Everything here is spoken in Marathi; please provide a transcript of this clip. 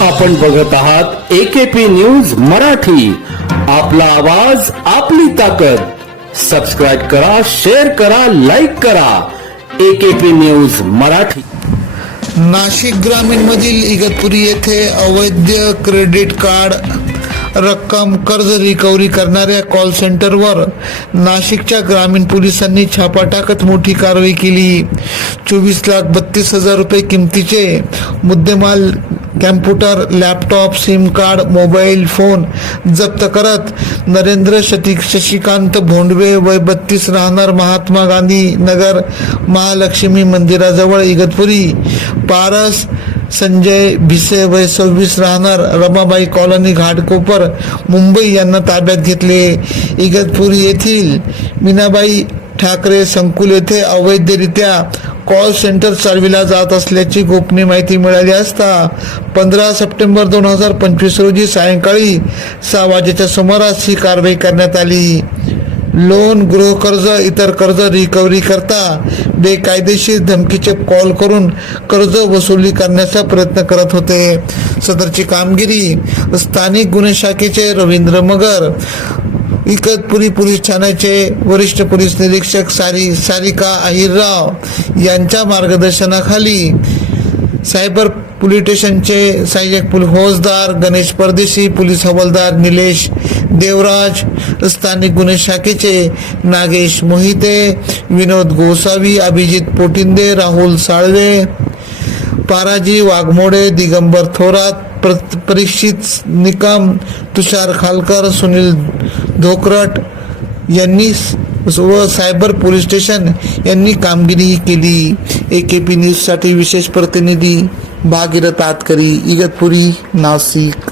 आपण बघत आहात एकेपी न्यूज मराठी. आपला आवाज आपली ताकद. सबस्क्राईब करा शेअर करा लाईक करा. AKP news Marathi. नाशिक ग्रामीण मधील इगतपुरी येथे अवैध क्रेडिट कार्ड रक्कम कर्ज रिकव्हरी करणाऱ्या कॉल सेंटरवर नाशिकच्या ग्रामीण पोलिसांनी छापा टाकत मोठी कारवाई केली. चोवीस लाख बत्तीस हजार रुपये किमतीचे मुद्देमाल computer laptop SIM card mobile phone जप्त करत नरेंद्र शती शशिकांत भोंडवे वय बत्तीस राहणार महात्मा गांधी नगर महालक्ष्मी मंदिराजवळ इगतपुरी पारस संजय भिसे वय सव्वीस राहणार. रमाबाई कॉलनी घाटकोपर. मुंबई यांना ताब्यात घेतले. इगतपुरी येथील मीनाबाई ठाकरे संकुल येथे अवैधरित्या कॉल सेंटर चालविला जात असल्याची गोपनीय माहिती मिळाली असता पंधरा सप्टेंबर दोन हजार पंचवीस रोजी सायंकाळी सहा वाजेच्या सुमारास ही कारवाई करण्यात आली. लोन गृहकर्ज इतर कर्ज रिकव्हरी करता बेकायदेशीर धमकीचे कॉल करून कर्ज वसुली करण्याचा प्रयत्न करत होते. सदरची कामगिरी स्थानिक गुन्हे शाखेचे रवींद्र मगर इकतपुरी पोलीस ठाण्याचे वरिष्ठ पोलीस निरीक्षक सारी सारिका अहिरराव यांच्या मार्गदर्शनाखाली सायबर पोलीस स्टेशनचे सहाय्यक पोलीस फौजदार गणेश परदेशी पोलीस हवालदार निलेश देवराज स्थानिक गुन्हे शाखेचे नागेश मोहिते विनोद गोसावी अभिजित पोटिंदे राहुल साळवे पाराजी वाघमोडे दिगंबर थोरात परीक्षित निकम तुषार खालकर सुनील धोकरट यांनी व सायबर पोलीस स्टेशन यांनी कामगिरी केली. ए के पी न्यूजसाठी विशेष प्रतिनिधी भागीरथ आतकरी इगतपुरी नाशिक.